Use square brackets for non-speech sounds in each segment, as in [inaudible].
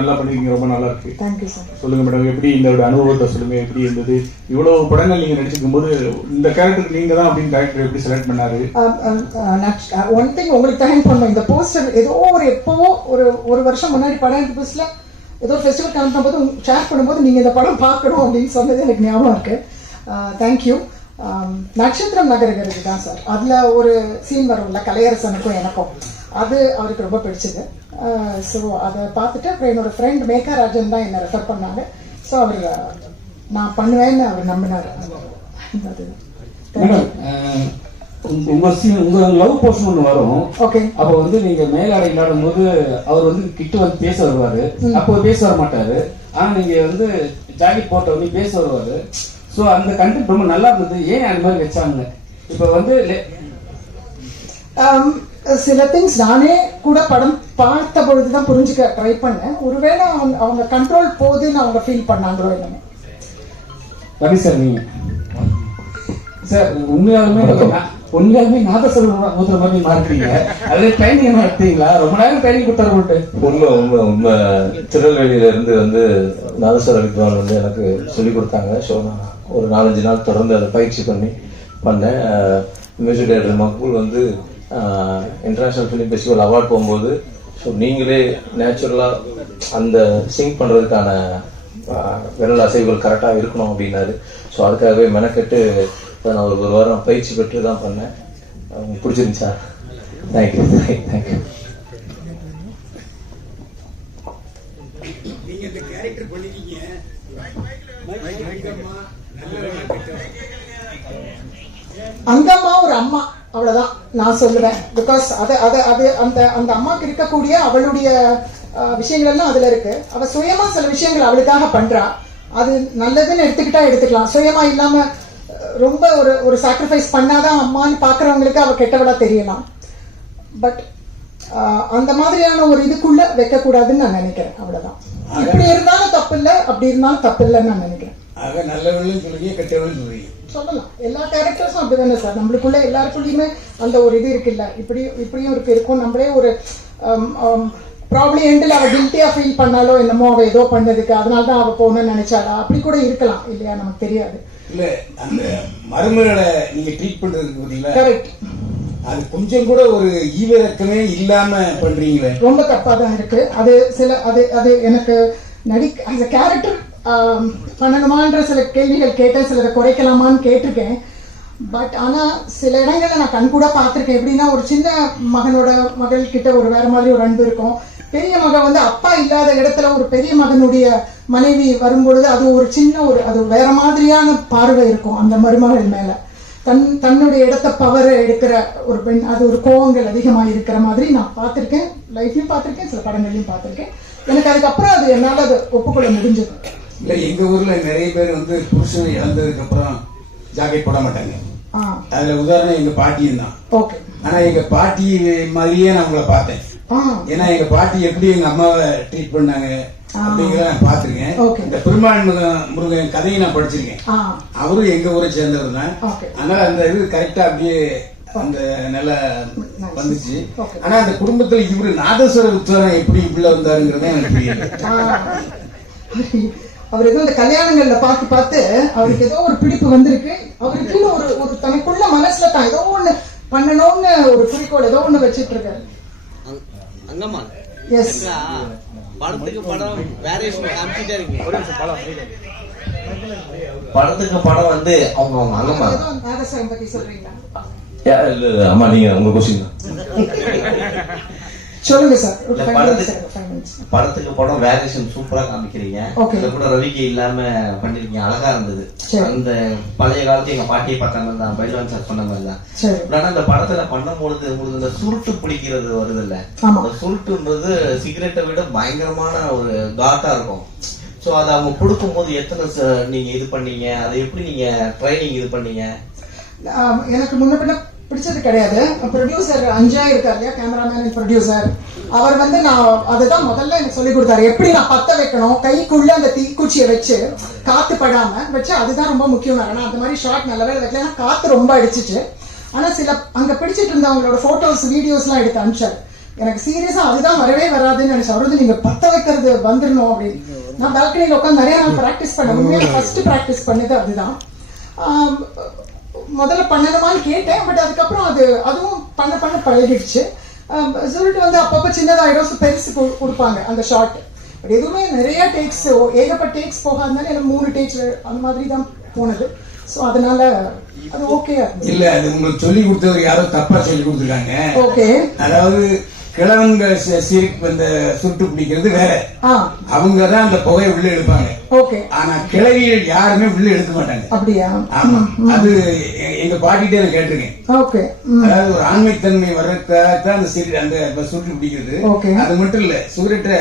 நல்லா பண்ணிருக்கீங்க ரொம்ப நல்லா இருக்கு. சொல்லுங்க மேடம் எப்படி இந்த அனுபவத்தை சொல்லுங்க எப்படி இருந்தது? இவ்வளவு படங்கள் நீங்க நடிச்சிருக்கும் போது இந்த கேரக்டர் நீங்க தான் அப்படின்னு டேரக்டர் எப்படி செலக்ட் பண்ணாரு? ஒன் திங் உங்களுக்கு தேங்க் பண்ணோம் இந்த போஸ்டர் ஏதோ ஒரு எப்போவோ ஒரு ஒரு வருஷம் முன்னாடி படம் எடுத்த புதுசுல ஏதோ ஃபெஸ்டிவல் கலந்தும் போது ஷேர் பண்ணும்போது நீங்க இந்த படம் பார்க்கணும் அப்படின்னு சொன்னது எனக்கு ஞாபகம் இருக்கு. தேங்க்யூ நட்சத்திரம் நகருகிறது தான் சார் அதுல ஒரு சீன் வரும்ல கலையரசனுக்கும் எனக்கும். அது அவருக்கு ரொம்ப பிடிச்சது. ஸோ அதை பார்த்துட்டு அப்புறம் என்னோட ஃப்ரெண்ட் மேகா ராஜன் தான் என்னை ரெஃபர் பண்ணாங்க ஸோ அவர் நான் பண்ணுவேன்னு அவர் நம்பினார். உங்க- உங்க லவ் போர்ஷன் ஒன்று வரும். ஓகே அப்போ வந்து நீங்க மேலாடை போது அவர் வந்து கிட்ட வந்து பேச வருவாரு. அப்போ பேச வர மாட்டாரு. ஆனா நீங்க வந்து ஜாக்கெட் போட்ட உடனே பேச வருவாரு. சோ அந்த கண்டென்ட் ரொம்ப நல்லா இருந்தது. ஏன் அந்த மாதிரி வச்சாங்க? இப்போ வந்து சில திங்ஸ் நானே கூட படம் பார்த்த பொழுது தான் புரிஞ்சுக்க ட்ரை பண்ணேன். ஒருவேளை அவங்க அவங்க கண்ட்ரோல் போகுதுன்னு அவங்க ஃபீல் பண்ணாங்களோ என்னமோ. ரவி சார் நீங்க. சார் உண்மையாலுமே உண்மையாலுமே நாதஸ்வரம் ஊத்துற மாதிரி மாறுறீங்க அதுல ட்ரைனிங் என்ன எடுத்தீங்களா? ரொம்ப நேரம் ட்ரைனிங் கொடுத்தாரு போட்டு. உண்மை உண்மை உண்மை. திருநெல்வேலியில இருந்து வந்து நாதஸ்வர வித்வான் வந்து எனக்கு சொல்லி கொடுத்தாங்க. ஸோ நான் ஒரு நாலஞ்சு நாள் தொடர்ந்து அதை பயிற்சி பண்ணி பண்ணேன். மியூசிக் டைரக்டர் வந்து இன்டர்நேஷ்னல் ஃபிலிம் ஃபெஸ்டிவல் அவார்ட் போகும்போது ஸோ நீங்களே நேச்சுரலாக அந்த சிங் பண்ணுறதுக்கான விரல் அசைவுகள் கரெக்டாக இருக்கணும் அப்படின்னாரு. ஸோ அதுக்காகவே மெனக்கெட்டு நான் ஒரு ஒரு வாரம் பயிற்சி பெற்று தான் பண்ணேன். உங்களுக்கு பிடிச்சிருந்துச்சா? தேங்க்யூ தேங்க்யூ நீங்க இந்த கேரக்டர் பண்ணிருக்கீங்க அங்கம்மா ஒரு அம்மா. அவ்வளவுதான். நான் சொல்லுவேன். பிகாஸ் அது அது அது அந்த அந்த அம்மாக்கு இருக்கக்கூடிய அவளுடைய விஷயங்கள் எல்லாம் அதுல இருக்கு. அவ சுயமா சில விஷயங்கள் அவளுக்காக பண்றா. அது நல்லதுன்னு எடுத்துக்கிட்டா எடுத்துக்கலாம். சுயமா இல்லாம ரொம்ப ஒரு ஒரு சாக்ரிஃபைஸ் பண்ணாதான் அம்மான்னு பாக்குறவங்களுக்கு அவ கெட்டவளா தெரியலாம். பட் அந்த மாதிரியான ஒரு இதுக்குள்ள வைக்க கூடாதுன்னு நான் நினைக்கிறேன். அவ்வளவுதான். இப்படி இருந்தாலும் தப்பு இல்ல அப்படி இருந்தாலும் தப்பு இல்லைன்னு நான் நினைக்கிறேன். ஆக நல்லவர்களும் சொல்றீங்க கெட்டவர்களும் சொல்றீங்க. சொல்லலாம். எல்லா கேரக்டர்ஸும் அப்படிதானே சார் நம்மளுக்குள்ள எல்லாருக்குள்ளயுமே அந்த ஒரு இது இருக்குல்ல? இப்படி இப்படியும் இருக்கு. இருக்கும். நம்மளே ஒரு ப்ராப்ளம் எண்டில் அவ கில்ட்டியா ஃபீல் பண்ணாலோ என்னமோ அவ ஏதோ பண்ணதுக்கு அதனால தான் அவ போகணும்னு நினைச்சாளா? அப்படி கூட இருக்கலாம். இல்லையா? நமக்கு தெரியாது. இல்ல அந்த மருமகளை நீங்க ட்ரீட் பண்றதுக்கு பாத்தீங்களா கரெக்ட் அது கொஞ்சம் கூட ஒரு ஈவிரக்கமே இல்லாம பண்றீங்களே. ரொம்ப தப்பா தான் இருக்கு. அது சில அது அது எனக்கு நடிக்க அந்த கேரக்டர் பண்ணணுமான்ற சில கேள்விகள் கேட்டேன் சிலரை குறைக்கலாமான்னு கேட்டிருக்கேன். பட் ஆனால் சில இடங்களில் நான் கண் கூட பார்த்துருக்கேன். எப்படின்னா ஒரு சின்ன மகனோட மகள் கிட்ட ஒரு வேற மாதிரி ஒரு அன்பு இருக்கும். பெரிய மகன் வந்து அப்பா இல்லாத இடத்துல ஒரு பெரிய மகனுடைய மனைவி வரும்பொழுது அது ஒரு சின்ன ஒரு அது வேற மாதிரியான பார்வை இருக்கும் அந்த மருமகள் மேல. தன் தன்னுடைய இடத்த பவர் எடுக்கிற ஒரு பெண் அது ஒரு கோவங்கள் அதிகமாக இருக்கிற மாதிரி நான் பார்த்துருக்கேன். லைஃப்லையும் பார்த்துருக்கேன் சில படங்கள்லையும் பார்த்துருக்கேன். எனக்கு அதுக்கப்புறம் அது என்னால் அதை ஒப்புக்கொள்ள முடிஞ்சது. இல்ல எங்க ஊர்ல நிறைய பேர் வந்து புருஷன் இழந்ததுக்கு அப்புறம் ஜாக்கெட் போட மாட்டாங்க. அதுல உதாரணம் எங்க பாட்டியும் தான். ஓகே. ஆனா எங்க பாட்டி மாதிரியே நான் உங்களை பார்த்தேன். ஏன்னா எங்க பாட்டி எப்படி எங்க அம்மாவை ட்ரீட் பண்ணாங்க அப்படிங்கிறத நான் பார்த்திருக்கேன். Okay. இந்த பெருமாள் முருகன் கதையை நான் படிச்சிருக்கேன். அவரும் எங்க ஊரை சேர்ந்தவர் தான். அதனால அந்த இது கரெக்டா அப்படியே அந்த நிலை வந்துச்சு. ஆனா அந்த குடும்பத்துல இவரு நாதஸ்வர உற்சவம் எப்படி உள்ள வந்தாருங்கிறத எனக்கு. அவர் ஏதோ இந்த கல்யாணங்கள்ல பார்த்து பார்த்து அவருக்கு ஏதோ ஒரு பிடிப்பு வந்திருக்கு. அவருக்கு ஒரு ஒரு தனக்குள்ள மனசுல தான் ஏதோ ஒண்ணு பண்ணணும்னு ஒரு குறிக்கோள் ஏதோ ஒண்ணு வச்சிட்டு இருக்காரு அங்- அங்கம்மா எஸ் படத்துக்கு படம் வேரியேஷன் காமிச்சிட்டே இருக்கீங்க. படத்துக்கு படம் வந்து அவங்க அவங்க அங்கம்மா. ஏதோ நாதஸ்வரம் பத்தி சொல்றீங்களா? யா, இல்ல இல்ல அம்மா நீங்க உங்க கொஸ்டின் தான். [laughs] சொல்லுங்க சார். படத்துக்கு- படம் வேரியேஷன் சூப்பரா காமிக்கிறீங்க. இதுல கூட ரவிக்கு இல்லாம பண்ணிருக்கீங்க. அழகா இருந்தது. அந்த பழைய காலத்து எங்க பாட்டியை பார்த்தாங்க தான் பைலவான் சார் சொன்ன மாதிரி தான். ஆனா அந்த படத்துல பண்ணும்பொழுது உங்களுக்கு இந்த சுருட்டு பிடிக்கிறது வருது இல்ல. அந்த சுருட்டுன்றது சிகரெட்டை விட பயங்கரமான ஒரு காட்டா இருக்கும். சோ அதை அவங்க கொடுக்கும்போது எத்தனை நீங்க இது பண்ணீங்க? அதை எப்படி நீங்க ட்ரைனிங் இது பண்ணீங்க? எனக்கு முன்ன பின்ன பிடிச்சது கிடையாது. ப்ரொடியூசர் அஞ்சா இருக்கார் இல்லையா கேமராமேன் ப்ரொடியூசர் அவர் வந்து நான் அதுதான் முதல்ல எனக்கு சொல்லி கொடுத்தாரு. எப்படி நான் பத்த வைக்கணும்? கைக்குள்ள அந்த தீக்குச்சியை வச்சு காத்து படாம வச்சு அதுதான் ரொம்ப முக்கியம். ஆனா அந்த மாதிரி ஷார்ட் நல்ல வேலை வைக்கல. காத்து ரொம்ப அடிச்சிச்சு. ஆனா சில அங்க பிடிச்சிட்டு இருந்தவங்களோட போட்டோஸ் வீடியோஸ் எல்லாம் எடுத்து அனுப்பிச்சாரு. எனக்கு சீரியஸா அதுதான் வரவே வராதுன்னு நினைச்சு அவரது நீங்க பத்த வைக்கிறது வந்துடணும் அப்படின்னு. நான் பால்கனியில் உட்காந்து நிறைய நாள் ப்ராக்டிஸ் பண்ணேன். உண்மையாக ஃபர்ஸ்ட் ப்ராக்டிஸ் பண்ணது அதுதான். முதல்ல பண்ணணுமான்னு கேட்டேன் பட் அதுக்கப்புறம் அது அதுவும் பண்ண பண்ண பழகிடுச்சு. சொல்லிட்டு வந்து அப்பப்போ சின்னதாயிடும் so பெருசு கொடு- கொடுப்பாங்க அந்த ஷார்ட் பட் எதுவுமே நிறைய டேக்ஸ் ஏகப்பட்ட டேக்ஸ் போகாதனால எனக்கு மூணு டேக்ஸ் அந்த மாதிரி தான் போனது. ஸோ அதனால அது ஓகே இல்ல அது உங்களுக்கு சொல்லி கொடுத்தவர் யாரோ தப்பா சொல்லி கொடுத்துருக்காங்க. ஓகே அதாவது சிரிப்பு இந்த சுட்டு பிடிக்கிறது வேற. அவங்க தான் அந்த புகையை உள்ள எடுப்பாங்க. ஆனா கிழவிகள் யாருமே உள்ள எடுக்க மாட்டாங்க. அப்படியா? ஆமா. அது எங்க பாட்டிகிட்டே அதை கேட்டிருக்கேன். அதாவது ஒரு ஆண்மைத்தன்மை வர்றதுக்காகத்தான் அந்த சிரி அந்த சுட்டு பிடிக்கிறது. அது மட்டும் இல்ல சிகரெட்டை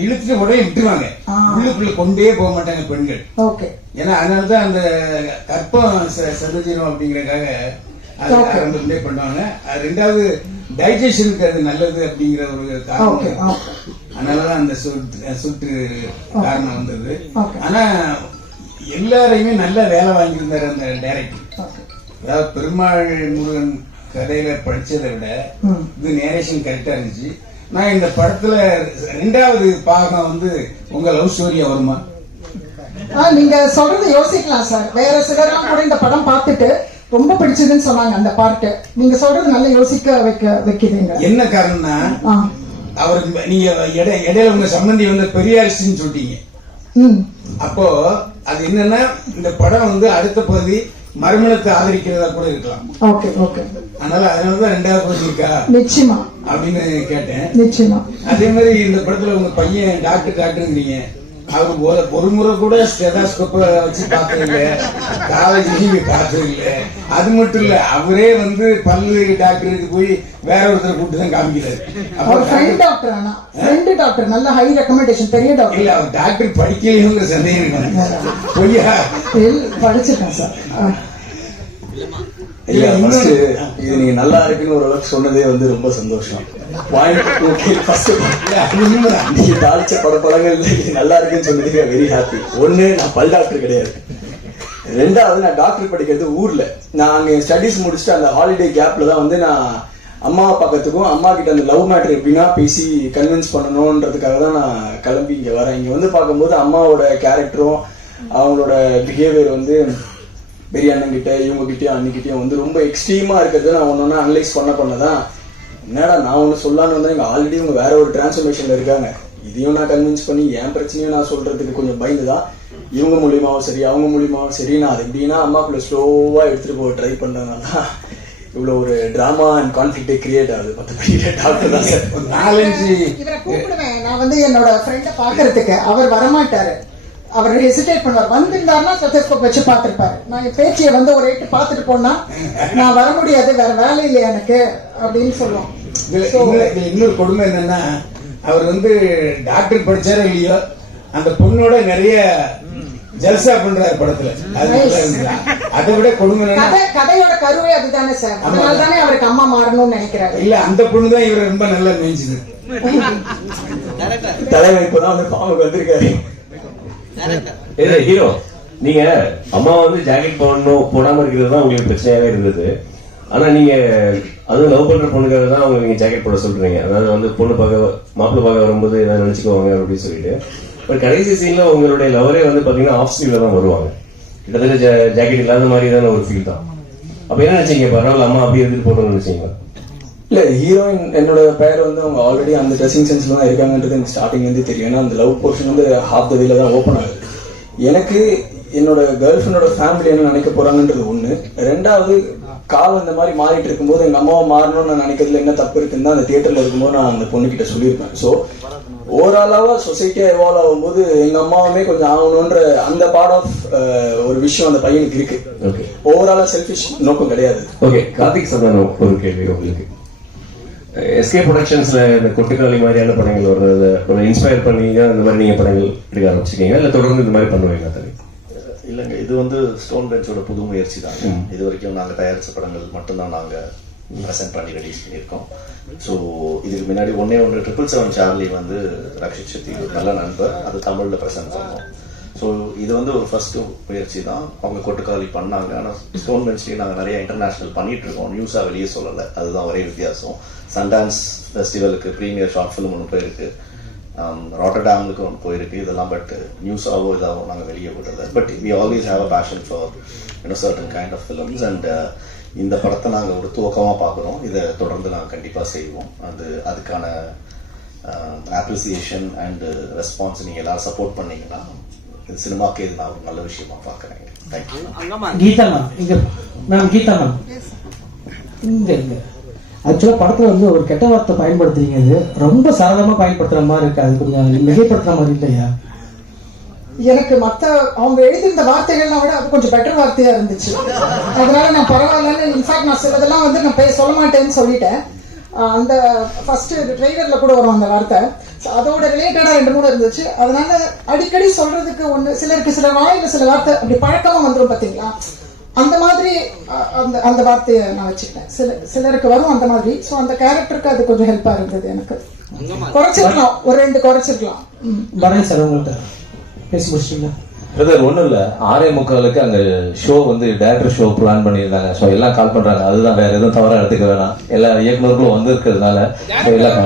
இழுத்துட்டு உடனே விட்டுருவாங்க. உள்ளுக்குள்ள கொண்டே போக மாட்டாங்க பெண்கள். ஓகே. ஏன்னா அதனாலதான் அந்த கற்பம் செ- செதஞ்சிரும் அப்படிங்கறதுக்காக. ஆரம்பத்திலே பண்ணுவாங்க. ரெண்டாவது டைஜஷனுக்கு அது நல்லது அப்படிங்கிற ஒரு காரணம். அதனாலதான் அந்த சுற்று சுற்று காரணம் வந்தது. ஆனா எல்லாரையுமே நல்ல வேலை வாங்கியிருந்தாரு அந்த டைரக்டர் அதாவது பெருமாள் முருகன் கதையில படிச்சதை விட. இது நேரேஷன் கரெக்டா இருந்துச்சு. நான் இந்த படத்துல ரெண்டாவது பாகம் வந்து உங்க லவ் ஸ்டோரியா வருமா? நீங்க சொல்றது யோசிக்கலாம் சார். வேற சிலர்லாம் கூட இந்த படம் பார்த்துட்டு ரொம்ப பிடிச்சதுன்னு சொன்னாங்க அந்த பார்ட்டு நீங்க சொல்றது நல்லா யோசிக்க வைக்க வைக்கிறீங்க. என்ன காரணம்னா அவருக்கு நீங்க இடை- இடையில உங்க சம்பந்தி வந்து பெரியாரிசின்னு சொல்லிட்டீங்க. அப்போ அது என்னன்னா இந்த படம் வந்து அடுத்த பகுதி மறுமணத்தை ஆதரிக்கிறதா கூட இருக்கலாம். Okay okay. அதனால அதனாலதான் ரெண்டாவது பகுதி இருக்கா? நிச்சயமா. அப்படின்னு கேட்டேன். நிச்சயமா. அதே மாதிரி இந்த படத்துல உங்க பையன் டாக்டர் டாக்டர்ங்கிறீங்க. அவர் ஒரு ஒரு முறை கூட ஸ்டெதாஸ்கோப்ப வச்சு பார்த்தது இல்ல காலேஜ் பார்த்தது இல்ல அது மட்டும் இல்ல அவரே வந்து பல்லு டாக்டருக்கு போய் வேற ஒருத்தரை கூப்பிட்டு தான் காமிக்கிறாரு. அப்ப அவர் ஃப்ரெண்ட் டாக்டர் ஆனா. ஃப்ரெண்ட் டாக்டர் நல்ல ஹை ரெக்கமெண்டேஷன் பெரிய டாக்டர் இல்ல அவர் டாக்டர் படிக்கலையோங்கிற சந்தேகம் பொய்யா? படிச்சிருக்கேன் சார். இல்ல ஃபர்ஸ்ட் இது நீங்க நல்லா இருக்குன்னு ஒரு அளவுக்கு சொன்னதே வந்து ரொம்ப சந்தோஷம். ஓகே ஃபர்ஸ்ட் நீங்க தாளிச்ச பட படங்கள் நல்லா இருக்குன்னு சொன்னதுக்கு வெரி ஹாப்பி ஒண்ணு நான் பல் டாக்டர் கிடையாது ரெண்டாவது நான் டாக்டர் படிக்கிறது ஊர்ல நான் அங்க ஸ்டடிஸ் முடிச்சுட்டு அந்த ஹாலிடே கேப்ல தான் வந்து நான் அம்மா பக்கத்துக்கும் அம்மா கிட்ட அந்த லவ் மேட்டர் எப்படின்னா பேசி கன்வின்ஸ் பண்ணணுன்றதுக்காக தான் நான் கிளம்பி இங்க வரேன் இங்க வந்து பார்க்கும்போது அம்மாவோட கேரக்டரும் அவங்களோட பிஹேவியர் வந்து பெரிய அண்ணன் கிட்ட இவங்க கிட்டயும் அண்ணிக்கிட்டயும் வந்து ரொம்ப எக்ஸ்ட்ரீமா இருக்கிறது நான் ஒன்னொன்னு அனலைஸ் பண்ண பண்ணதான் என்னடா நான் ஒண்ணு சொல்லலாம்னு வந்தா இங்க ஆல்ரெடி இவங்க வேற ஒரு டிரான்ஸ்ஃபர்மேஷன்ல இருக்காங்க. இதையும் நான் கன்வின்ஸ் பண்ணி என் பிரச்சனையும் நான் சொல்றதுக்கு கொஞ்சம் பயந்துதான். இவங்க மூலியமாவும் சரி அவங்க மூலியமாவும் சரி நான் அது எப்படின்னா அம்மாக்குள்ள ஸ்லோவா எடுத்துட்டு போக ட்ரை பண்றதுனால தான் இவ்வளவு ஒரு டிராமா அண்ட் கான்ஃபிளிக்டே கிரியேட் ஆகுது. மற்றபடி டாக்டர் [laughs] தான் சார் ஒரு நாலஞ்சு நான் வந்து என்னோட ஃப்ரெண்டை பாக்குறதுக்கு அவர் வரமாட்டாரு. அவர் ஹெசிடேட் பண்ணுவார். வந்திருந்தாருன்னா ஸ்டெத்தஸ்கோப் வச்சு பார்த்திருப்பாரு. நான் என் பேச்சியை வந்து ஒரு ரேட்டு பார்த்துட்டு போனா நான் வர முடியாது வேற வேலை இல்லையா எனக்கு? அப்படின்னு சொல்லுவோம் இன்னொரு- கொடுமை என்னன்னா அவர் வந்து டாக்டர் படிச்சாரோ இல்லையோ அந்த பொண்ணோட நிறைய ஜல்சா பண்றாரு படத்துல. அது விட கொடுமை கதையோட கருவே அதுதானே சார். அதனால தானே அவருக்கு அம்மா மாறணும்னு நினைக்கிறாரு. இல்ல அந்த பொண்ணு தான் இவரை ரொம்ப நல்லா மேய்ஞ்சுது. தலைவர் இப்பதான் வந்து பாவம் வந்திருக்காரு. இல்ல ஹீரோ நீங்க அம்மா வந்து ஜாக்கெட் போடணும் போடாம இருக்கிறது தான் உங்களுக்கு பிரச்சனையாவே இருந்தது. ஆனா நீங்க அதுவும் லவ் பண்ற பொண்ணுக்காக தான் அவங்க நீங்க ஜாக்கெட் போட சொல்றீங்க. அதாவது வந்து பொண்ணு பார்க்க மாப்பிள்ளை பார்க்க வரும்போது ஏதாவது நினைச்சுக்குவாங்க அப்படின்னு சொல்லிட்டு. பட் கடைசி சீன்ல உங்களுடைய லவரே வந்து பாத்தீங்கன்னா ஆஃப் ஸ்லீவ்ல தான் வருவாங்க. கிட்டத்தட்ட ஜாக்கெட் இல்லாத மாதிரியான ஒரு ஃபீல் தான். அப்ப என்ன நினைச்சீங்க? பரவாயில்ல அம்மா அப்படியே எடுத்துட்டு போட்டோம்னு நினைச்சீங்க இல்ல ஹீரோயின் என்னோட பேர் வந்து அவங்க ஆல்ரெடி அந்த ட்ரெஸ்ஸிங் சென்ஸ்ல தான் இருக்காங்கன்றது எனக்கு ஸ்டார்டிங் வந்து தெரியும். ஏன்னா அந்த லவ் போர்ஷன் வந்து ஹாஃப் த வேல தான் ஓப்பன் ஆகுது. எனக்கு என்னோட கேர்ள் ஃப்ரெண்டோட ஃபேமிலி என்ன நினைக்க போறாங்கன்றது ஒண்ணு. ரெண்டாவது காலம் இந்த மாதிரி மாறிட்டு இருக்கும்போது எங்க அம்மாவை மாறணும்னு நான் நினைக்கிறதுல என்ன தப்பு இருக்குன்னு தான் அந்த தியேட்டர்ல இருக்கும்போது நான் அந்த பொண்ணு கிட்ட சொல்லியிருப்பேன். ஸோ ஓவராலாவா சொசைட்டியா எவால்வ் ஆகும்போது எங்க அம்மாவுமே கொஞ்சம் ஆகணுன்ற அந்த பார்ட் ஆஃப் ஒரு விஷயம் அந்த பையனுக்கு இருக்கு. ஓவராலா செல்ஃபிஷ் நோக்கம் கிடையாது. ஓகே கார்த்திக் சந்தானம் ஒரு கேள்வி உங்களுக்கு. எஸ்கே ப்ரொடக்ஷன்ஸ்ல இந்த கொட்டுக்காளி மாதிரியான படங்கள் வர்றத ஒரு இன்ஸ்பயர் பண்ணி தான் இந்த மாதிரி நீங்க படங்கள் எடுக்க ஆரம்பிச்சிருக்கீங்க? இல்ல தொடர்ந்து இந்த மாதிரி பண்ணுவீங்க தனி இல்லைங்க இது வந்து ஸ்டோன் பெஞ்சோட புது முயற்சி தான். இது வரைக்கும் நாங்கள் தயாரித்த படங்கள் மட்டும்தான் நாங்கள் ப்ரெசென்ட் பண்ணி ரிலீஸ் பண்ணியிருக்கோம். ஸோ இதுக்கு முன்னாடி ஒன்னே ஒன்று ட்ரிபிள் செவன் சார்லி வந்து ரக்ஷித் செட்டி ஒரு நல்ல நண்பர். அது தமிழில் ப்ரெசென்ட் பண்ணோம். ஸோ இது வந்து ஒரு ஃபர்ஸ்ட் முயற்சி தான். அவங்க கொட்டுக்காளி பண்ணாங்க. ஆனால் ஸ்டோன் பெஞ்ச்லேயும் நாங்கள் நிறைய இன்டர்நேஷனல் பண்ணிட்டு இருக்கோம் நியூஸாக வெளியே சொல்லலை. அதுதான் ஒரே வித்தியாசம். சன்டான்ஸ் ஃபெஸ்டிவலுக்கு ப்ரீமியர் ஷார்ட் ஃபிலிம் ஒன்று போயிருக்கு. ராட்டர்டாமுக்கு ஒன்று போயிருக்கு. இதெல்லாம் பட் நியூஸாவோ இதாவோ நாங்கள் வெளியே விடுறது but we always have a passion for you know certain kind of films and இந்த படத்தை நாங்கள் ஒரு துவக்கமாக பார்க்குறோம். இதை தொடர்ந்து நாங்கள் கண்டிப்பாக செய்வோம். அது அதுக்கான அப்ரிசியேஷன் அண்ட் ரெஸ்பான்ஸ் நீங்கள் எல்லாரும் சப்போர்ட் பண்ணீங்கன்னா இது சினிமாக்கு இது நான் ஒரு நல்ல விஷயமா பார்க்குறேன். Thank you Angamma. Geetha ma'am இங்க மேம் கீதா மேம். இங்க இங்க. ஆக்சுவலா படத்துல வந்து ஒரு கெட்ட வார்த்தை பயன்படுத்துறீங்க. இது ரொம்ப சரளமா பயன்படுத்துற மாதிரி இருக்கு. அது கொஞ்சம் மிகைப்படுத்துற மாதிரி இல்லையா? எனக்கு மத்த அவங்க எழுதியிருந்த வார்த்தைகள்லாம் விட அது கொஞ்சம் பெட்டர் வார்த்தையா இருந்துச்சு. அதனால நான் பரவாயில்லன்னு இன்ஃபேக்ட் நான் சிலதெல்லாம் வந்து நான் பேச சொல்ல மாட்டேன்னு சொல்லிட்டேன். அந்த ஃபர்ஸ்ட் ட்ரெய்லர்ல கூட வரும் அந்த வார்த்தை. அதோட ரிலேட்டடா ரெண்டு மூணு இருந்துச்சு. அதனால அடிக்கடி சொல்றதுக்கு ஒண்ணு சிலருக்கு சில வாயில சில வார்த்தை அப்படி பழக்கமா வந்துரும் பாத்தீங்களா? அந்த மாதிரி அந்த அந்த வார்த்தையை நான் வச்சுக்கிட்டேன். சில சிலருக்கு வரும் அந்த மாதிரி. ஸோ அந்த கேரக்டருக்கு அது கொஞ்சம் ஹெல்ப்பா இருந்தது எனக்கு. குறைச்சிருக்கலாம். ஒரு ரெண்டு குறைச்சிருக்கலாம். ம். பரணி சார் உங்கள்கிட்ட பேசி முடிச்சிட்டீங்களா? பிரதர் ஒன்றும் இல்லை. ஆறே முக்காலுக்கு அங்கே ஷோ வந்து டேரக்டர் ஷோ பிளான் பண்ணியிருந்தாங்க. ஸோ எல்லாம் கால் பண்ணுறாங்க அதுதான் வேற எதுவும் தவறாக எடுத்துக்க வேணாம். எல்லா இயக்குநர்களும் வந்து இருக்கிறதுனால so எல்லாம்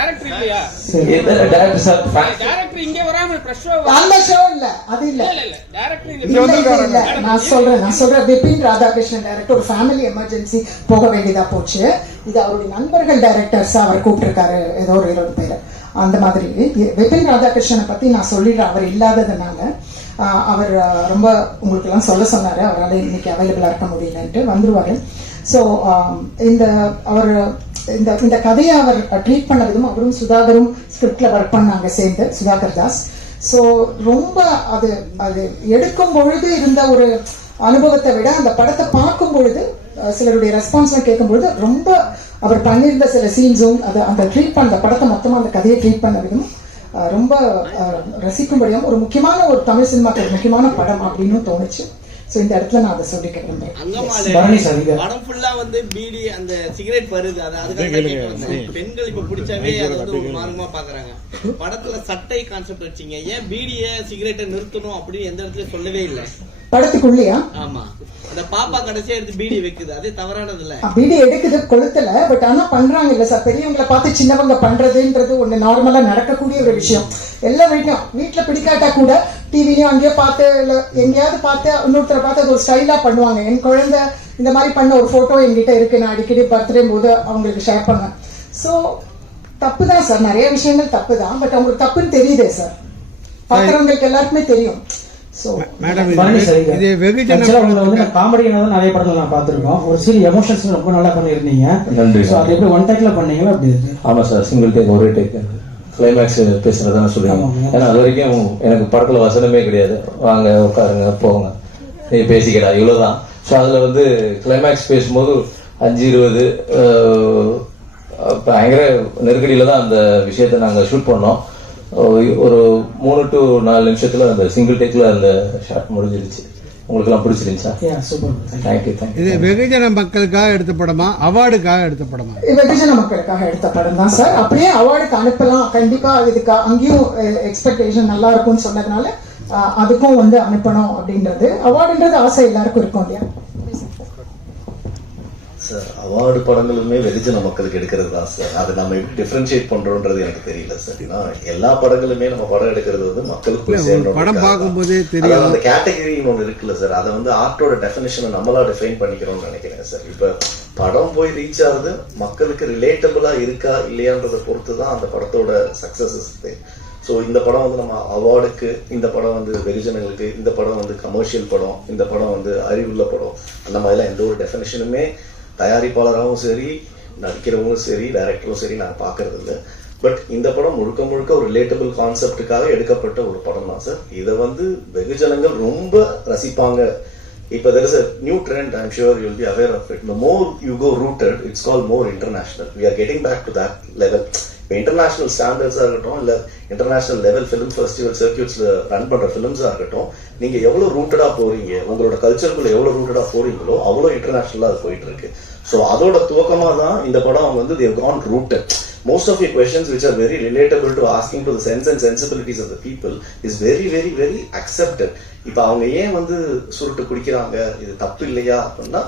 டேரக்டர் இல்லையா? டேரக்டர் சார் டேரக்டர் இங்கே வராம பிரஷ் அந்த ஷோ இல்ல. அது இல்ல. நான் சொல்றேன் நான் சொல்றேன். விபின் ராதாகிருஷ்ணன் டைரக்டர் ஒரு ஃபேமிலி எமர்ஜென்சி போக வேண்டியதா போச்சு. இது அவருடைய நண்பர்கள் டைரக்டர்ஸ் அவர் கூப்பிட்டிருக்காரு. ஏதோ ஒரு இருபது பேர். அந்த மாதிரி. விபின் ராதாகிருஷ்ணனை பத்தி நான் சொல்லிடுறேன். அவர் இல்லாததுனால. அவர் ரொம்ப உங்களுக்கெல்லாம் சொல்ல சொன்னார். அவரால் இன்னைக்கு அவைலபிளாக இருக்க முடியலன்ட்டு வந்துடுவார் ஸோ இந்த அவர் இந்த இந்த கதையை அவர் ட்ரீட் பண்ண விதமும் அவரும் சுதாகரும் ஸ்கிரிப்டில் ஒர்க் பண்ணாங்க சேர்ந்து சுதாகர் தாஸ். ஸோ ரொம்ப அது அது எடுக்கும் பொழுது இருந்த ஒரு அனுபவத்தை விட அந்த படத்தை பார்க்கும் பொழுது சிலருடைய ரெஸ்பான்ஸ்லாம் கேட்கும் பொழுது ரொம்ப அவர் பண்ணியிருந்த சில சீன்ஸும் அதை அந்த ட்ரீட் பண்ண அந்த படத்தை மொத்தமாக அந்த கதையை ட்ரீட் பண்ண விதமும் ரொம்ப அஹ், ரசிக்கும்படியும் ஒரு முக்கியமான ஒரு தமிழ் சினிமாக்கு ஒரு முக்கியமான படம் அப்படின்னு தோணுச்சு. ஸோ இந்த இடத்துல நான் அதை சொல்லிக்க விரும்புறேன். படம் ஃபுல்லா வந்து பீடி அந்த சிகரெட் வருது. அது அதுக்காக. பெண்கள் இப்ப பிடிச்சாவே அதை வந்து ஒரு மார்க்கமா பாக்குறாங்க. படத்துல சட்டை கான்செப்ட் வச்சீங்க. ஏன் பீடிய சிகரெட்டை நிறுத்தணும் அப்படின்னு எந்த இடத்துலயும் சொல்லவே இல்லை. படத்துக்குள்ளேயா? ஆமா. அந்த பாப்பா கடைசியா எடுத்து பீடி வைக்குது. அதே தவறானது இல்ல வீடு எடுக்குது கொளுத்தல பட் ஆனா பண்றாங்க இல்ல சார். பெரியவங்களை பார்த்து சின்னவங்க பண்றதுன்றது ஒண்ணு நார்மலா நடக்கக்கூடிய ஒரு விஷயம். எல்லா வீட்லயும் வீட்டுல பிடிக்காட்டா கூட டிவிலையும் அங்கேயோ பார்த்து இல்ல எங்கேயாவது பார்த்து இன்னொருத்தரை பார்த்து அது ஒரு ஸ்டைலா பண்ணுவாங்க. என் குழந்தை இந்த மாதிரி பண்ண ஒரு போட்டோ என்கிட்ட இருக்கு. நான் அடிக்கடி பர்த்டே போது அவங்களுக்கு ஷேர் பண்ணேன் ஸோ தப்பு தான் சார். நிறைய விஷயங்கள் தப்பு தான் பட் அவங்களுக்கு தப்புன்னு தெரியுதே சார். பார்க்குறவங்களுக்கு எல்லாருக்குமே தெரியும். சார் வந்து காமெடியான தான் நிறைய படங்கள் நான் பார்த்திருக்கோம். ஒரு சில எமோஷன்ஸ் ரொம்ப நல்லா பண்ணியிருந்தீங்க. நன்றி ஸோ அது எப்படி ஒன் டேக்ல பண்ணீங்களா அப்படி இருக்கு? ஆமாம் சார் சிங்கிள் டேக் ஒரே டேக் கிளைமேக்ஸ் பேசுறதான சொல்லுவாங்க. ஏன்னா அது வரைக்கும் எனக்கு படத்துல வசனமே கிடையாது. வாங்க உட்காருங்க போங்க. நீ பேசிக்கடா இவ்வளவுதான். ஸோ அதுல வந்து கிளைமேக்ஸ் பேசும்போது அஞ்சு இருபது பயங்கர நெருக்கடியில தான் அந்த விஷயத்தை நாங்க ஷூட் பண்ணோம். ஒரு மூணு டு நாலு நிமிஷத்துல அந்த சிங்கிள் டேக்ல அந்த ஷாட் முடிஞ்சிருச்சு. உங்களுக்கு எல்லாம் பிடிச்சிருந்துச்சா. தேங்க்யூ தேங்க்யூ இது வெகுஜன மக்களுக்காக எடுத்த படமா? அவார்டுக்காக எடுத்த படமா? வெகுஜன மக்களுக்காக எடுத்த படம் தான் சார் அப்படியே அவார்டுக்கு அனுப்பலாம். கண்டிப்பா இதுக்கு அங்கேயும் எக்ஸ்பெக்டேஷன் நல்லா இருக்கும்னு சொன்னதுனால அஹ், அதுக்கும் வந்து அனுப்பணும் அப்படின்றது. அவார்டுன்றது ஆசை எல்லாருக்கும் இருக்கும் இல்லையா? சார் அவார்டு படங்களுமே வெகுஜன மக்களுக்கு எடுக்கிறது தான் சார் அது நம்ம எப்படி டிஃபரன்ஷியேட் பண்றோம்ன்றது எனக்கு தெரியல சார் ஏன்னா எல்லா படங்களுமே நம்ம படம் எடுக்கிறது வந்து மக்களுக்கு போய் சேரணும் படம் பார்க்கும்போதே தெரியும். அந்த கேட்டகரின்னு ஒன்று இருக்குல்ல சார் அதை வந்து ஆர்ட்டோட டெஃபினேஷனை நம்மளா டிஃபைன் பண்ணிக்கிறோம்னு நினைக்கிறேன் சார் இப்ப படம் போய் ரீச் ஆகுது மக்களுக்கு ரிலேட்டபிளா இருக்கா இல்லையான்றதை பொறுத்து தான் அந்த படத்தோட சக்சஸ் ஸோ இந்த படம் வந்து நம்ம அவார்டுக்கு இந்த படம் வந்து வெகுஜனங்களுக்கு இந்த படம் வந்து கமர்ஷியல் படம் இந்த படம் வந்து அறிவுள்ள படம் அந்த மாதிரிலாம் எந்த ஒரு டெஃபினேஷனுமே தயாரிப்பாளராகவும் சரி நடிக்கிறவங்களும் சரி டைரக்டரும் சரி நான் பார்க்கறது இல்லை பட் இந்த படம் முழுக்க முழுக்க ஒரு ரிலேட்டபிள் கான்செப்டுக்காக எடுக்கப்பட்ட ஒரு படம் தான் சார் இதை வந்து வெகுஜனங்கள் ரொம்ப ரசிப்பாங்க. இப்போ there is a new trend I'm sure you'll be aware of it more you go rooted it's call more international we are getting back to that level இப்போ இன்டர்நேஷனல் ஸ்டாண்டர்ட்ஸாக இருக்கட்டும் இல்லை இன்டர்நேஷனல் லெவல் ஃபிலிம் ஃபெஸ்டிவல் சர்க்கியூட்ஸில் run பண்ணுற ஃபிலிம்ஸாக இருக்கட்டும் நீங்கள் எவ்வளோ ரூட்டடாக போகிறீங்க உங்களோட கல்ச்சருக்குள்ளே எவ்வளோ ரூட்டடாக போகிறீங்களோ அவ்வளோ இன்டர்நேஷனலாக அது போயிட்டு இருக்கு. ஸோ அதோட துவக்கமாக தான் இந்த படம் அவங்க வந்து they've gone rooted most of you questions which are very relatable to asking to sense and sensibilities of the people is very very very accepted இப்போ அவங்க ஏன் வந்து சுருட்டு குடிக்கிறாங்க இது தப்பு இல்லையா அப்படின்னா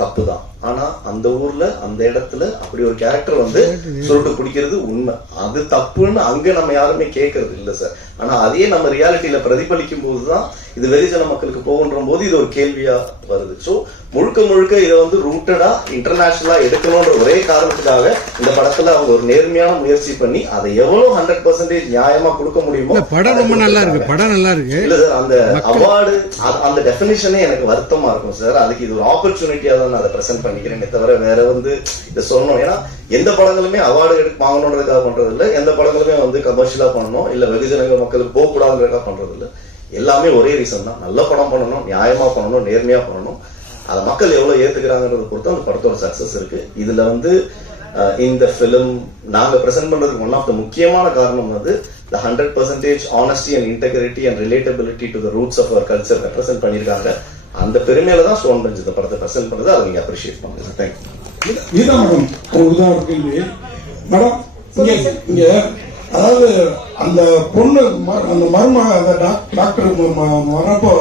தப்பு தான். ஆனா அந்த ஊர்ல அந்த இடத்துல அப்படி ஒரு கேரக்டர் வந்து சுருட்டு குடிக்கிறது உண்மை. அது தப்புன்னு அங்க நம்ம யாருமே கேட்கறது இல்ல சார் ஆனா அதே நம்ம ரியாலிட்டியில பிரதிபலிக்கும் போதுதான் இது வெகுஜன மக்களுக்கு போகுன்ற போது இது ஒரு கேள்வியா வருது. சோ முழுக்க முழுக்க இதை வந்து ரூட்டடா இன்டர்நேஷனலா எடுக்கணும்ன்ற ஒரே காரணத்துக்காக இந்த படத்துல அவங்க ஒரு நேர்மையான முயற்சி பண்ணி அதை எவ்வளவு ஹண்ட்ரட் பர்சன்டேஜ் நியாயமா கொடுக்க முடியுமோ படம் ரொம்ப நல்லா இருக்கு. படம் நல்லா இருக்கு. இல்ல சார் அந்த அவார்டு அந்த டெபினிஷனே எனக்கு வருத்தமா இருக்கும் சார் அதுக்கு இது ஒரு ஆப்பர்ச்சுனிட்டியா தான் நான் அதை பிரசென்ட் பண்ணிக்கிறேனே தவிர வேற வந்து இதை சொல்லணும். ஏன்னா எந்த படங்களுமே அவார்டு எடுத்து வாங்கணுன்றதுக்காக பண்றது இல்ல எந்த படங்களுமே வந்து கமர்ஷியலா பண்ணணும். இல்ல வெகுஜனங்க மக்களுக்கு போக கூடாதுங்கிறதா பண்றது இல்ல எல்லாமே ஒரே ரீசன் தான். நல்ல படம் பண்ணணும் நியாயமா பண்ணணும் நேர்மையா பண்ணணும். அதை மக்கள் எவ்வளவு ஏத்துக்கிறாங்கன்றத பொறுத்து அந்த படத்தோட சக்சஸ் இருக்கு. இதுல வந்து இந்த ஃபிலிம் நாங்க பிரசென்ட் பண்றதுக்கு ஒன் ஆஃப் த முக்கியமான காரணம் வந்து the hundred percentage honesty and integrity and relatability to the roots of our culture represent பண்ணியிருக்காங்க. அந்த பெருமையில தான் சோன் பெஞ்ச் இந்த படத்தை பிரசென்ட் பண்ணது அதை நீங்க அப்ரிஷியேட் பண்ணுங்க தேங்க்யூ இதுதான் மேடம் ஒரு உதாரணம் கேள்வி மேடம் இங்க இங்க அதாவது அந்த பொண்ணு அந்த மருமக அந்த டாக்டர் வரப்போ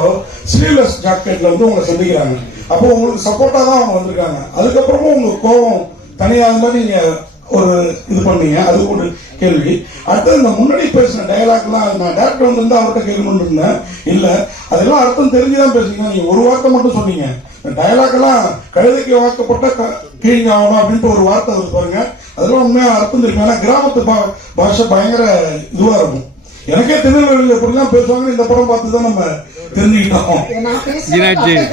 ஸ்லீவ்லெஸ் ஜாக்கெட்ல வந்து உங்களை சந்திக்கிறாங்க. அப்போ உங்களுக்கு சப்போர்ட்டா தான் அவங்க வந்திருக்காங்க. அதுக்கப்புறமும் உங்களுக்கு கோபம் தனியாக மாதிரி நீங்க ஒரு இது பண்ணீங்க அது ஒரு கேள்வி. அடுத்தது இந்த முன்னாடி பேசின டயலாக்லாம் நான் டேரக்டர் வந்து அவர்கிட்ட கேட்கணும்னு இருந்தேன் இல்ல அதெல்லாம் அர்த்தம் தெரிஞ்சுதான் பேசுறீங்க நீங்க ஒரு வார்த்தை மட்டும் சொன்னீங்க. டயலாக் எல்லாம் கழுதைக்கு வாக்கப்பட்ட க- கீழ்ங்க ஆகணும் அப்படின்ட்டு ஒரு வார்த்தை வருது பாருங்க. அதெல்லாம் உண்மையா அர்த்தம் தெரியும்? ஏன்னா கிராமத்து பா- பாஷை பயங்கர இதுவா இருக்கும். எனக்கே திருநெல்வேலியில் எப்படிலாம் பேசுவாங்க இந்த படம் பார்த்து தான் நம்ம தெரிஞ்சுக்கிட்டோம்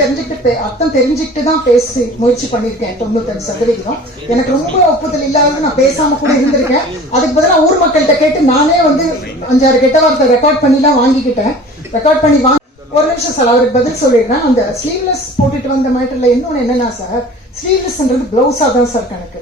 தெரிஞ்சுக்கிட்டு அர்த்தம் தெரிஞ்சுக்கிட்டு தான் பேசி முயற்சி பண்ணிருக்கேன் தொண்ணூத்தஞ்சு சதவீதம். எனக்கு ரொம்ப ஒப்புதல் இல்லாத நான் பேசாம கூட இருந்திருக்கேன். அதுக்கு பதிலா ஊர் மக்கள்கிட்ட கேட்டு நானே வந்து அஞ்சாறு கெட்ட வார்த்தை ரெக்கார்ட் பண்ணிலாம் வாங்கிக்கிட்டேன். ரெக்கார்ட் பண்ணி வாங்கி ஒரு நிமிஷம் சார் அவருக்கு பதில் சொல்லிடுறேன். அந்த ஸ்லீவ்லெஸ் போட்டுட்டு வந்த மேட்டர்ல இன்னொன்னு என்னன்னா சார் ஸ்லீவ்லெஸ்ன்றது பிளவுஸா தான் சார் கணக்கு.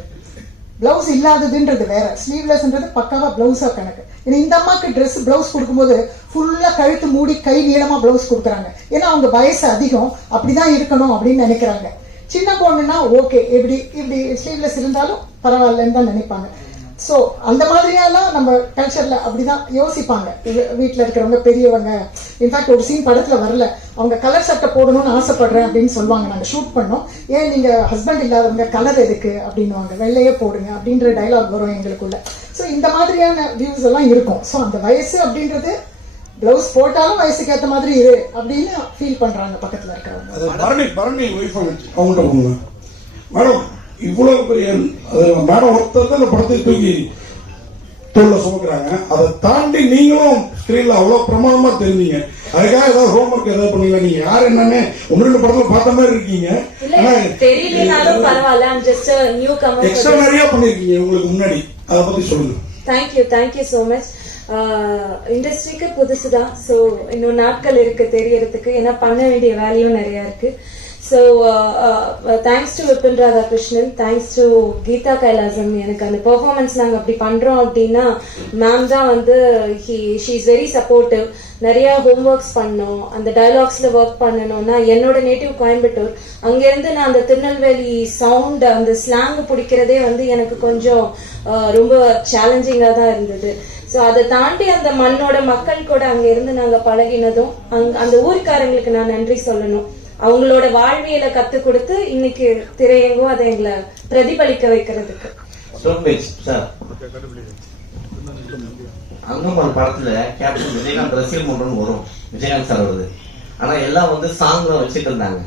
பிளவுஸ் இல்லாததுன்றது வேற. ஸ்லீவ்லெஸ்ன்றது பக்காவா பிளவுஸா கணக்கு. இந்த அம்மாக்கு ட்ரெஸ் பிளவுஸ் கொடுக்கும்போது ஃபுல்லாக கழுத்து மூடி கை நீளமாக பிளவுஸ் கொடுக்குறாங்க. ஏன்னா அவங்க வயசு அதிகம். அப்படிதான் இருக்கணும் அப்படின்னு நினைக்கிறாங்க. சின்ன பொண்ணுன்னா ஓகே இப்படி இப்படி ஸ்லீவ்லெஸ் இருந்தாலும் பரவாயில்லன்னு தான் நினைப்பாங்க. ஸோ அந்த மாதிரியெல்லாம் நம்ம கல்ச்சரில் அப்படி தான் யோசிப்பாங்க. வீட்டில் இருக்கிறவங்க பெரியவங்க. இன்ஃபேக்ட் ஒரு சீன் படத்தில் வரல. அவங்க கலர் சட்டை போடணும்னு ஆசைப்படுறேன் அப்படின்னு சொல்லுவாங்க. நாங்கள் ஷூட் பண்ணோம். ஏன் நீங்கள் ஹஸ்பண்ட் இல்லாதவங்க கலர் எதுக்கு அப்படின்னுவாங்க. வெள்ளையே போடுங்க அப்படின்ற டயலாக் வரும் எங்களுக்குள்ள. ஸோ இந்த மாதிரியான வியூஸ் எல்லாம் இருக்கும். ஸோ அந்த வயசு அப்படின்றது பிளவுஸ் போட்டாலும் வயசுக்கு ஏற்ற மாதிரி இரு அப்படின்னு ஃபீல் பண்றாங்க பக்கத்துல இருக்கிறவங்க. அது பரணி பரணி ஒய்ஃப் அவங்கள்ட்ட போங்க மேடம் இவ்வளவு பெரிய மேடம் ஒருத்தர் தான் இந்த படத்தை தூக்கி தோல்ல சுமக்குறாங்க. அதை தாண்டி நீங்களும் ஸ்கிரீன்ல அவ்வளவு பிரமாதமா தெரிஞ்சீங்க. அதுக்காக ஏதாவது ஹோம்ஒர்க் ஏதாவது பண்ணீங்களா? நீங்க யார் என்னன்னு ஒன்று ரெண்டு படத்துல பார்த்த மாதிரி இருக்கீங்க. எக்ஸ்ட்ரா. நிறைய பண்ணிருக்கீங்க. உங்களுக்கு முன்னாடி அதை பத்தி சொல்லுங்க thank you thank you thank much so இண்டஸ்ட்ரிக்கு uh, புதுசுதான். ஸோ இன்னும் நாட்கள் இருக்கு தெரியறதுக்கு. ஏன்னா பண்ண வேண்டிய வேலையும் நிறைய இருக்கு. So thanks to Vipin Radhakrishnan thanks to Geetha Kailasam எனக்கு அந்த பெர்ஃபார்மன்ஸ் நாங்கள் அப்படி பண்றோம் அப்படின்னா மேம் தான் வந்து he she is very supportive நிறைய ஹோம்ஒர்க்ஸ் பண்ணோம். அந்த டைலாக்ஸில் ஒர்க் பண்ணணும்னா என்னோட நேட்டிவ் கோயம்புத்தூர் அங்கேருந்து நான் அந்த திருநெல்வேலி சவுண்ட் அந்த ஸ்லாங் பிடிக்கிறதே வந்து எனக்கு கொஞ்சம் uh, ரொம்ப சேலஞ்சிங்காக தான் இருந்தது. ஸோ அதை தாண்டி அந்த மண்ணோட மக்கள் கூட அங்கேருந்து நாங்கள் பழகினதும் அங் அந்த ஊருக்காரங்களுக்கு நான் நன்றி சொல்லணும். அவங்களோட வாழ்வியலை கத்து கொடுத்து இன்னைக்கு திரையங்கும் அதை எங்களை பிரதிபலிக்க வைக்கிறதுக்கு. அங்கமான் படத்துல கேப்டன் விஜயகாந்த் ரசிகர் மன்றம்னு வரும். விஜயகாந்த் சார் வருது ஆனா எல்லாம் வந்து சாங் தான் வச்சுட்டு இருந்தாங்க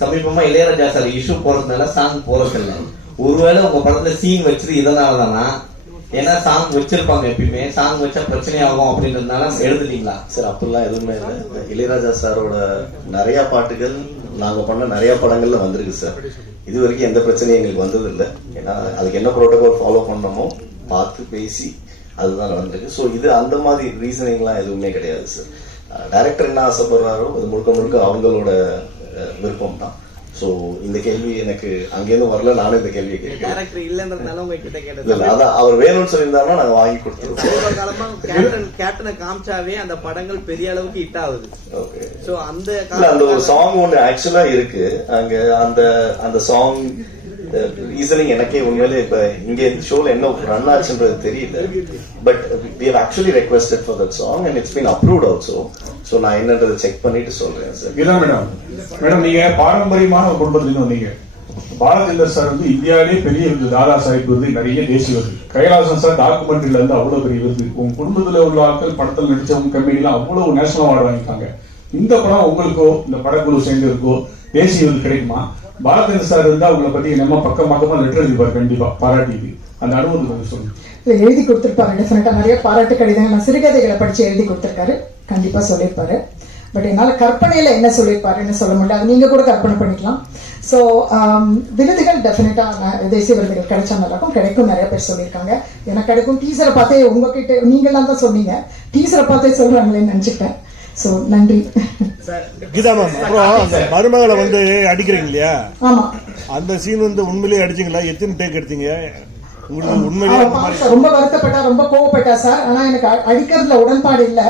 சமீபமா இளையராஜா சார் இஷ்யூ போறதுனால சாங் போறதில்ல ஒருவேளை உங்க படத்துல சீன் வச்சது இதனால தானா ஏன்னா சாங் வச்சிருப்பாங்க எப்பயுமே. சாங் வச்சா பிரச்சனை ஆகும் அப்படின்றதுனால எழுதுனீங்களா? சார் அப்படிலாம் எதுவுமே இல்லை. இளையராஜா சாரோட நிறைய பாட்டுகள் நாங்கள் பண்ண நிறைய படங்கள்ல வந்திருக்கு சார் இது வரைக்கும் எந்த பிரச்சனையும் எங்களுக்கு வந்தது இல்லை ஏன்னா அதுக்கு என்ன ப்ரோட்டோகால் ஃபாலோ பண்ணணுமோ பார்த்து பேசி அதுதான் நடந்திருக்கு. ஸோ இது அந்த மாதிரி ரீசனிங்லாம் எதுவுமே கிடையாது சார் டைரக்டர் என்ன ஆசைப்படுறாரோ அது முழுக்க முழுக்க அவங்களோட விருப்பம் தான் ஸோ இந்த கேள்வி எனக்கு அங்கேருந்து வரல நானும் இந்த கேள்வியை கேட்கிறேன். இல்லன்றதுனால உங்ககிட்ட கேட்டது. அதான் அவர் வேணும்னு சொல்லியிருந்தாருன்னா நாங்க வாங்கி கொடுத்துருவோம். காலமா கேப்டன் கேப்டனை காமிச்சாவே அந்த படங்கள் பெரிய அளவுக்கு ஹிட் ஆகுது. ஓகே சோ அந்த அந்த ஒரு சாங் ஒண்ணு ஆக்சுவலா இருக்கு. அங்க அந்த அந்த சாங் ரீசனிங் எனக்கே உண்மையிலே இப்ப இங்க இந்த ஷோல என்ன ரன் ஆச்சுன்றது தெரியல. But we have actually requested for that song and it's been approved also. So நான் என்னன்றதை செக் பண்ணிட்டு சொல்றேன் சார் இதான் மேடம் மேடம் நீங்க பாரம்பரியமான ஒரு குடும்பத்துல இருந்து வந்தீங்க. பாலச்சந்தர் சார் வந்து இந்தியாவிலே பெரிய விருது தாதா சாஹிப் விருது நிறைய தேசிய விருது. கைலாசம் சார் டாக்குமெண்ட்ரில இருந்து அவ்வளவு பெரிய விருது. உங்க குடும்பத்துல உள்ள ஆட்கள் படத்தில் நடிச்சவங்க கம்பெனிலாம் அவ்வளவு நேஷனல் அவார்டு வாங்கிட்டாங்க இந்த படம் உங்களுக்கோ இந்த படக்குழு சேர்ந்திருக்கோ தேசிய விருது கிடைக்குமா? பாலச்சந்தர் சார் இருந்தா உங்களை பத்தி நம்ம பக்கம் பக்கமா லெட்டர் எழுதிப்பார் கண்டிப்பா. பாராட்டி அந்த அனுபவத்தை கொஞ்சம் சொல்லுங்க. இல்ல எழுதி கொடுத்திருப்பாரு. டெஃபினட்டா நிறைய பாராட்டு கடிதங்கள் சிறுகதைகளை படிச்சு எழுதி கொடுத்திருக்காரு. கண்டிப்பா சொல்லியிருப்பாரு. பட் என்னால கற்பனையில என்ன சொல்லியிருப்பாருன்னு சொல்ல முடியல. அது நீங்க கூட கற்பனை பண்ணிக்கலாம். ஸோ um, விருதுகள் டெஃபினட்டா தேசிய விருதுகள் கிடைச்சா நல்லா இருக்கும் கிடைக்கும். நிறைய பேர் சொல்லியிருக்காங்க. எனக்கு கிடைக்கும். டீசரை பார்த்தே உங்ககிட்ட நீங்களாம் தான் சொன்னீங்க. டீசரை பார்த்தே சொல்றாங்களேன்னு நினைச்சுட்டேன் ஸோ நன்றி. கீதா மேம் அப்புறம் அந்த மருமகளை வந்து அடிக்கிறீங்க இல்லையா? ஆமா. அந்த சீன் வந்து உண்மையிலேயே அடிச்சீங்களா? எத்தனை டேக் எடுத்தீங்க? உங்களுக்கு உண்மையிலேயே ரொம்ப வருத்தப்பட்டா ரொம்ப கோவப்பட்டா சார் ஆனா எனக்கு அடிக்கிறதுல உடன்பாடு இல்ல.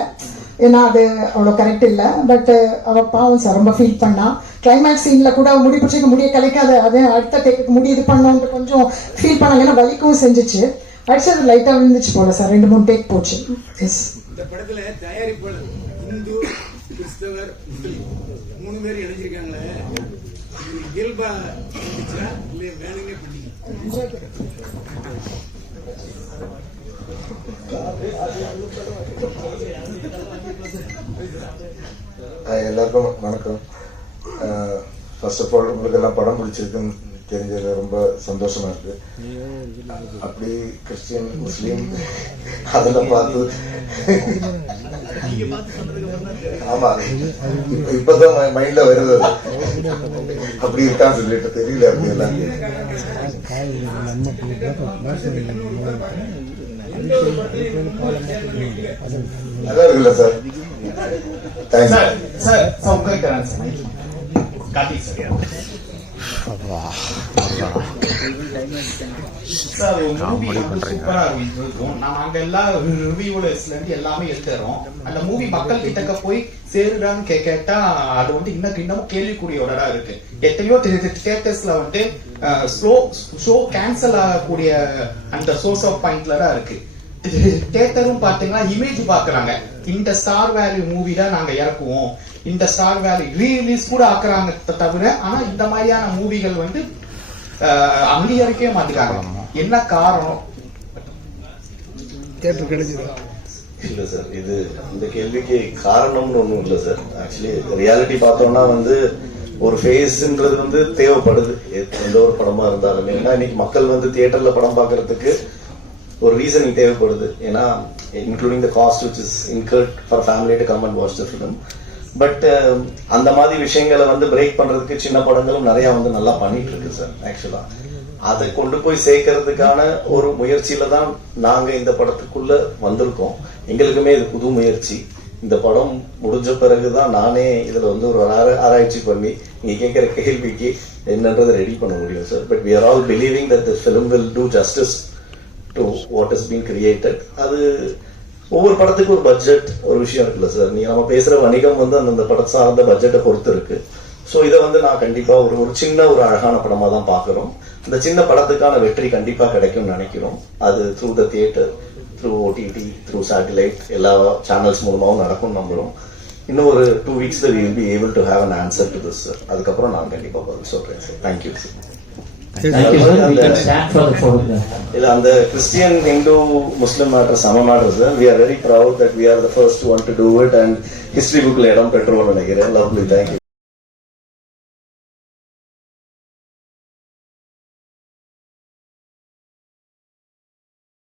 ஏன்னா அது அவ்வளோ கரெக்ட் இல்ல. பட் அவ பாவம் சார் ரொம்ப ஃபீல் பண்ணா. கிளைமேக்ஸ் சீன்ல கூட முடி பிடிச்சிக்க முடிய கலைக்காத அதே அடுத்த டேக்கு முடி இது பண்ணோன்ட்டு கொஞ்சம் ஃபீல் பண்ணாங்க. ஏன்னா வலிக்கவும் செஞ்சுச்சு. அடிச்சது லைட்டா விழுந்துச்சு போல சார் ரெண்டு மூணு டேக் போச்சு. எஸ் இந்த படத்துல தயாரிப்பாளர் இந்து கிறிஸ்தவர் முஸ்லீம் மூணு பேர் இணைஞ்சிருக்காங்களே இயல்பா இருந்துச்சா? இல்லையா வேணுங்க பண்ணீங்க. எல்லாருக்கும் வணக்கம். ஃபர்ஸ்ட் ஆஃப் ஆல் உங்களுக்கு எல்லாம் படம் பிடிச்சிருக்குன்னு தெரிஞ்சது. ரொம்ப சந்தோஷமா இருக்கு. அப்படி கிறிஸ்டியன் முஸ்லீம் அதெல்லாம் பார்த்து. ஆமா. இப்ப இப்பதான் மைண்ட்ல வருது அப்படி இருக்கான்னு சொல்லிட்டு தெரியல அப்படி எல்லாம் நல்லா இருக்குல்ல சார் தேங்க்ஸ் சார் சார் உங்களுக்கு கார்த்திக் சார் சூப்பரா இருக்கும் நம்ம அங்க எல்லா ரிவ்யூலர்ஸ்ல இருந்து எல்லாமே எடுத்துறோம் அந்த மூவி மக்கள் கிட்டக்க போய் சேருடான்னு கே கேட்டா அது வந்து இன்னும் இன்னமும் கேள்விக்குறியோடா இருக்கு எத்தனையோ தியேட்டர்ஸ்ல வந்து ஸ்லோ ஷோ கேன்சல் ஆகக்கூடிய அந்த சோர்ஸ் ஆஃப் பாயிண்ட்ல தான் இருக்கு தேட்டரும் பாத்தீங்கன்னா இமேஜ் பாக்குறாங்க இந்த ஸ்டார் வேல்யூ மூவி தான் நாங்க இறக்குவோம். இந்த ஸ்டார் வேல்யூ ரீரிலீஸ் கூட ஆக்குறாங்க தவிர ஆனா இந்த மாதிரியான மூவிகள் வந்து அங்கீகரிக்கவே மாட்டேங்கிறாங்க. என்ன காரணம்? தேட்டர் கிடைச்சது இல்ல சார் இது இந்த கேள்விக்கு காரணம்னு ஒண்ணும் இல்ல சார். ஆக்சுவலி ரியாலிட்டி பார்த்தோம்னா வந்து ஒரு ஃபேஸ்ன்றது வந்து தேவைப்படுது. எந்த ஒரு படமா இருந்தாலுமே. ஏன்னா இன்னைக்கு மக்கள் வந்து தியேட்டர்ல படம் பார்க்கறதுக்கு ஒரு ரீசனிங் தேவைப்படுது. ஏன்னா including the cost which is incurred for family to come and watch the film but um, அந்த மாதிரி விஷயங்களை வந்து பிரேக் பண்றதுக்கு சின்ன படங்களும் நிறைய வந்து நல்லா பண்ணிட்டு இருக்கு சார் ஆக்சுவலா அதை கொண்டு போய் சேர்க்கறதுக்கான ஒரு முயற்சியில தான் நாங்க இந்த படத்துக்குள்ள வந்திருக்கோம். எங்களுக்குமே இது புது முயற்சி. இந்த படம் முடிஞ்ச பிறகுதான் நானே இதுல வந்து ஒரு ஆராய்ச்சி பண்ணி நீங்க கேட்கிற கேள்விக்கு என்னன்றதை ரெடி பண்ண முடியும் sir but we all believing that the film will do justice to what is been created அது ஒவ்வொரு படத்துக்கு ஒரு பட்ஜெட் ஒரு விஷயம் இருக்குல்ல சார் நீங்கள் நம்ம பேசுற வணிகம் வந்து அந்தந்த படம் சார்ந்த பட்ஜெட்டை பொறுத்து இருக்கு. ஸோ இதை வந்து நான் கண்டிப்பா ஒரு ஒரு சின்ன ஒரு அழகான படமா தான் பார்க்குறோம். இந்த சின்ன படத்துக்கான வெற்றி கண்டிப்பா கிடைக்கும்னு நினைக்கிறோம். அது through the theatre through OTT through satellite எல்லா சேனல்ஸ் மூலமாகவும் நடக்கும் நம்புறோம். இன்னும் ஒரு two வீக்ஸ்ல we will be able to have an answer to this sir அதுக்கப்புறம் நான் கண்டிப்பா பதில் சொல்றேன் சார் தேங்க்யூ சார் இல்ல அந்த Christian Hindu Muslim matter same matter sir we are very proud that we are the first one to do it and history புக்ல இடம் பெற்றோம் நினைக்கிறேன். Lovely thank you